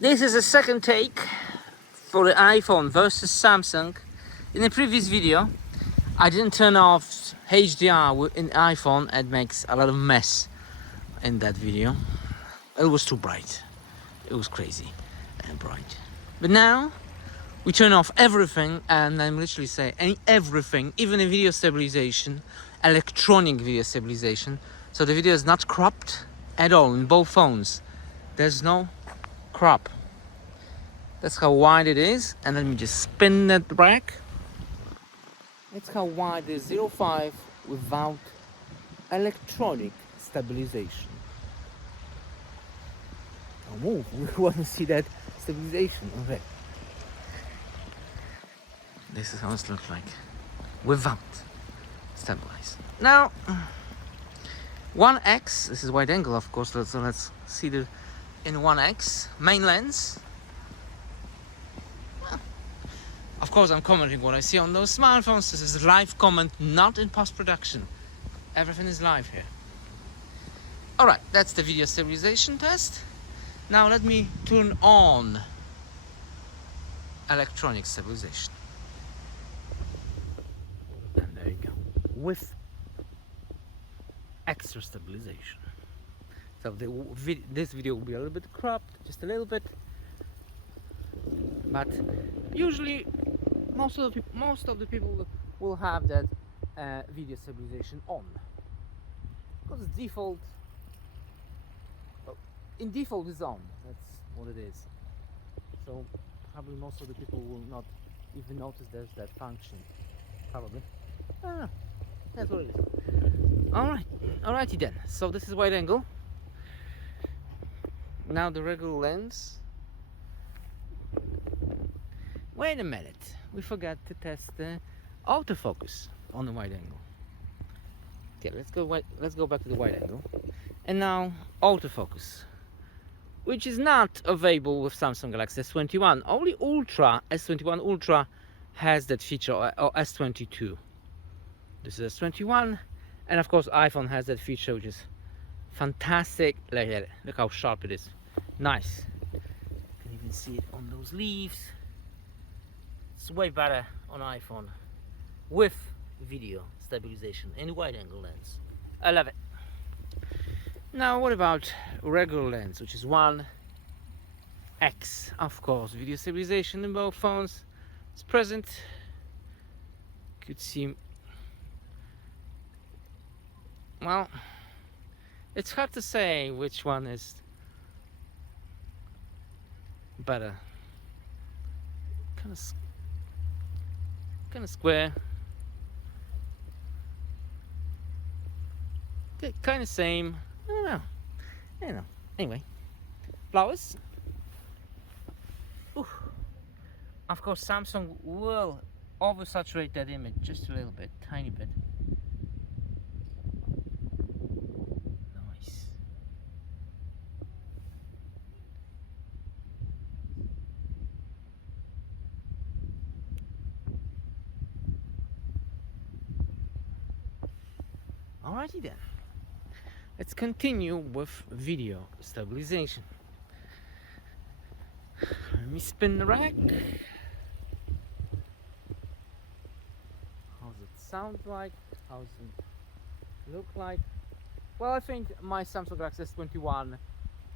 This is a second take for the iPhone versus Samsung. In the previous video, I didn't turn off HDR in iPhone. It makes a lot of mess in that video. It was too bright. It was crazy and bright. But now we turn off everything, and I'm literally saying everything, even the video stabilization, electronic video stabilization. So the video is not cropped at all in both phones. There's no crop. That's how wide it is. And let me just spin that rack. That's how wide it is, 0.5 without electronic stabilization. Now move, we want to see that stabilization. Okay. This is how it looks like without stabilize. Now 1x, this is wide angle of course, so let's see the in 1x main lens. Of course I'm commenting what I see on those smartphones. This is live comment, not in post-production. Everything is live here. Alright, that's the video stabilization test. Now let me turn on electronic stabilization. And there you go. With extra stabilization. So this video will be a little bit cropped, just a little bit. But usually most of the people will have that video stabilization on, because it's default. Well, in default is on. That's what it is. So probably most of the people will not even notice there's that function. Probably. I don't know. That's what it is. Alrighty then. So this is wide angle. Now the regular lens. Wait a minute, we forgot to test the autofocus on the wide angle. Okay, let's go back to the wide angle. And now autofocus, which is not available with Samsung Galaxy S21. Only S21 Ultra has that feature, or S22. This is S21, and of course iPhone has that feature, which is fantastic. Look how sharp it is. Nice. You can even see it on those leaves. It's way better on iPhone with video stabilization and wide angle lens. I love it. Now what about regular lens, which is 1x? Of course, video stabilization in both phones is present. Could see, well, it's hard to say which one is better. Kind of square, kind of same. I don't know. Anyway, flowers. Ooh. Of course, Samsung will oversaturate that image just a little bit, tiny bit. Nice. Alrighty then. Let's continue with video stabilization. Let me spin the rack. How's it sound like? How's it look like? Well, I think my Samsung Galaxy S21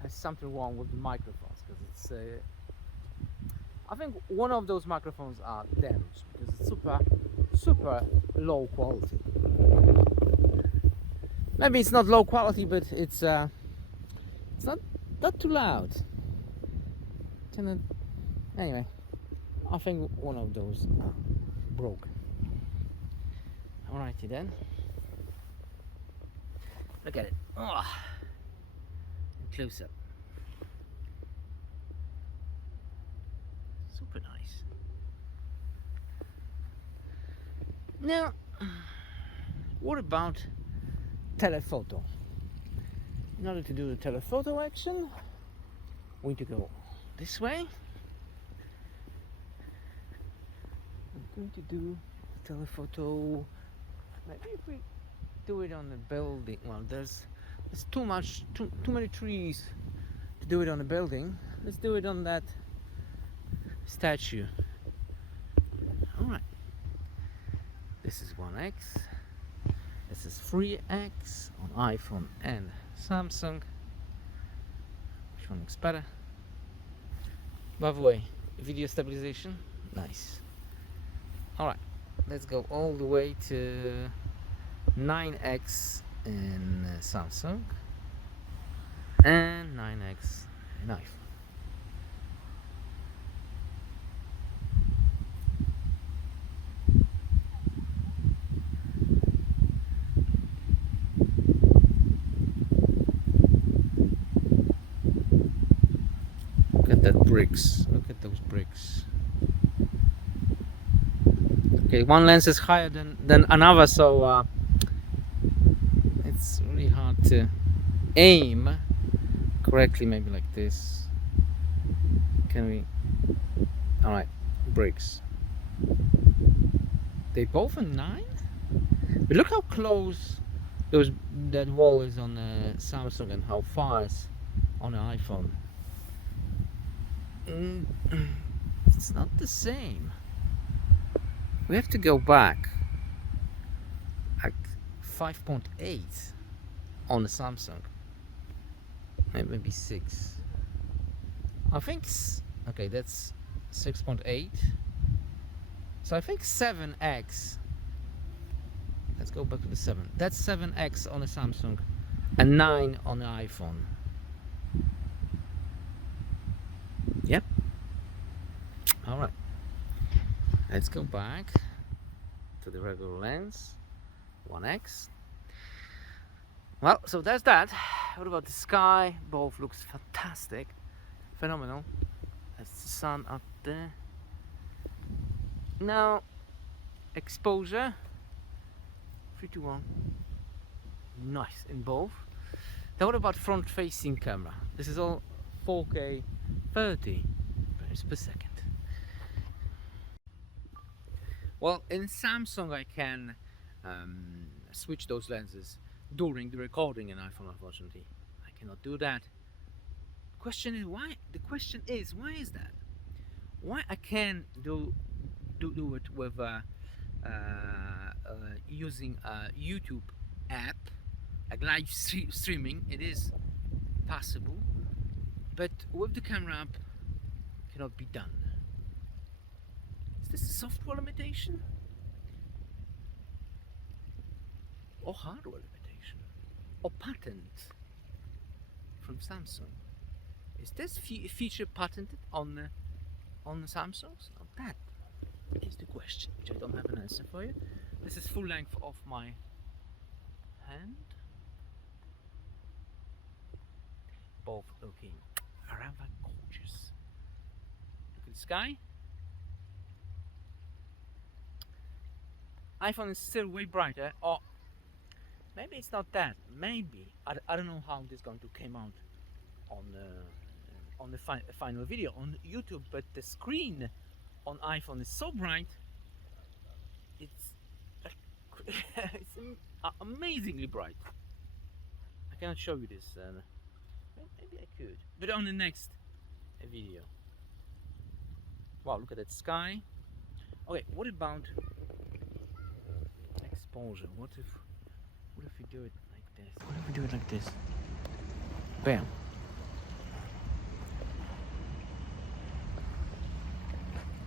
has something wrong with the microphones, because it's I think one of those microphones are damaged, because it's super low quality. Maybe it's not low quality, but it's not too loud. Anyway, I think one of those broke. Alrighty then. Look at it. Oh, close up. Super nice. Now, what about telephoto? In order to do the telephoto action, we need to go this way. I'm going to do telephoto. Maybe if we do it on the building. Well, there's too many trees to do it on the building. let's do it on that statue. Alright. This is 1x. This is 3x on iPhone and Samsung. Which one looks better? By the way, video stabilization, nice. Alright, let's go all the way to 9x in Samsung and 9x in iPhone. Look at that bricks. Look at those bricks. Okay, one lens is higher than another, so it's really hard to aim correctly. Maybe like this. Can we? All right, bricks. They both are 9. But look how close that wall is on the Samsung and how far it's on the iPhone. It's not the same. We have to go back at 5.8 on the Samsung. Maybe 6. I think okay, that's 6.8. So I think 7x. Let's go back to the 7. That's 7x on the Samsung and 9 on the iPhone. Yep. All right. Let's go back to the regular lens, 1x. Well, so there's that. What about the sky? Both looks fantastic, phenomenal. That's the sun up there. Now, exposure, 3:1. Nice in both. Now what about front-facing camera? This is all 4K 30 frames per second. Well, in Samsung I can switch those lenses during the recording in iPhone. Unfortunately, I cannot do that. Question is why? The question is why is that? Why I can do it with using a YouTube app, like live streaming? It is possible, but with the camera app, cannot be done. Is this a software limitation or hardware limitation or patent from Samsung? Is this feature patented on the Samsungs? Now that is the question, which I don't have an answer for you. This is full length of my hand. Both looking rather gorgeous. Look at the sky. iPhone is still way brighter, or maybe it's not that. Maybe I don't know how this is going to come out on the final video on YouTube, but the screen on iPhone is so bright. It's amazingly bright. I cannot show you this. Maybe I could, but on the next video. Wow, look at that sky. Okay, what about exposure? What if we do it like this? What if we do it like this? Bam.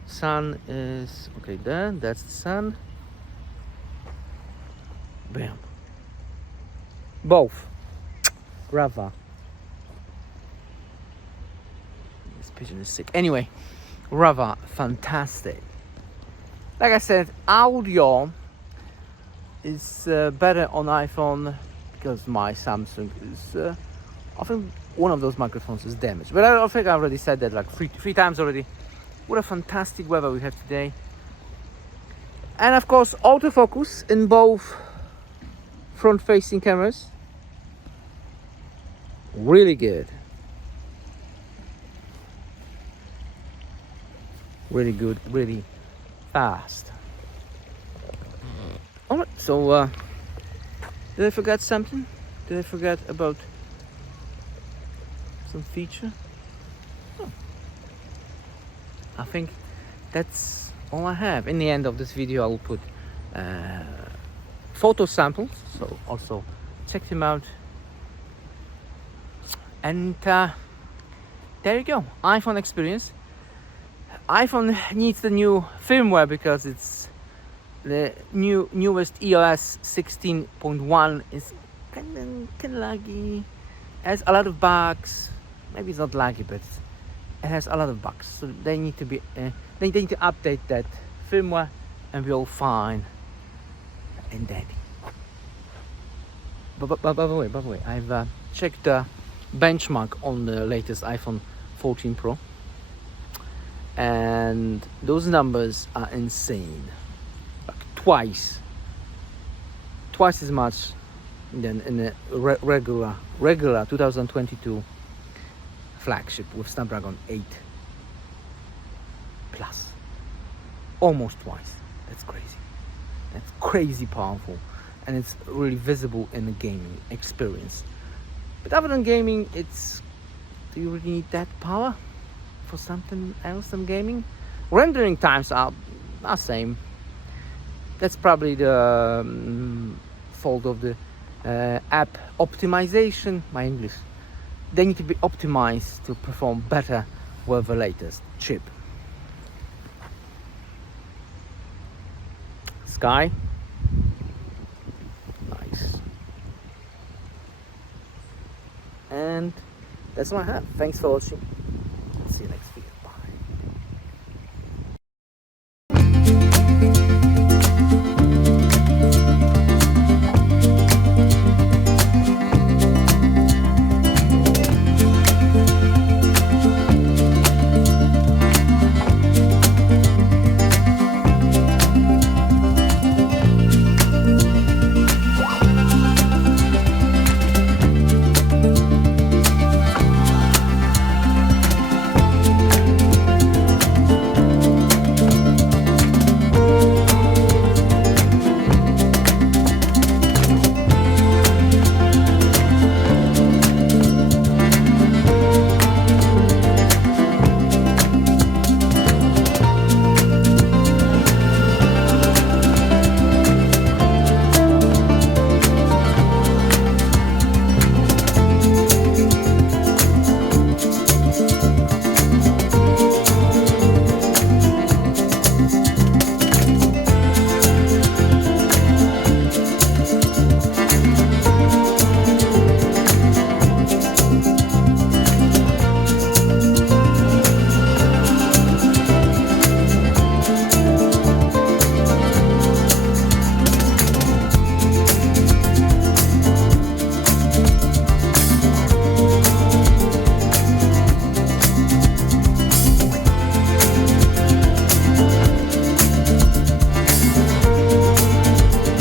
Sun is okay there. That's the sun. Bam. Both. Rava. This pigeon is sick. Anyway, Rava, fantastic. Like I said, audio is better on iPhone because my Samsung is I think one of those microphones is damaged, but I think I already said that like three times already. What a fantastic weather we have today, and of course autofocus in both front-facing cameras, really good, really good, really fast. Alright, so did I forget something? Did I forget about some feature? I think that's all I have. In the end of this video, I will put photo samples, so also check them out. And there you go, iPhone experience. iPhone needs the new firmware because it's the newest EOS 16.1 is kind of laggy. Has a lot of bugs. Maybe it's not laggy, but it has a lot of bugs. So they need to be they need to update that firmware, and we're all fine and dandy. But by the way, I've checked the benchmark on the latest iPhone 14 Pro, and those numbers are insane. Like twice as much than in a regular 2022 flagship with Snapdragon 8 Plus. Almost twice. That's crazy. That's crazy powerful, and it's really visible in the gaming experience. But other than gaming, do you really need that power for something else than gaming? Rendering times are same. That's probably the fault of the app optimization. My English. They need to be optimized to perform better with the latest chip. Sky. Nice. And that's all I have. Thanks for watching. See you next time.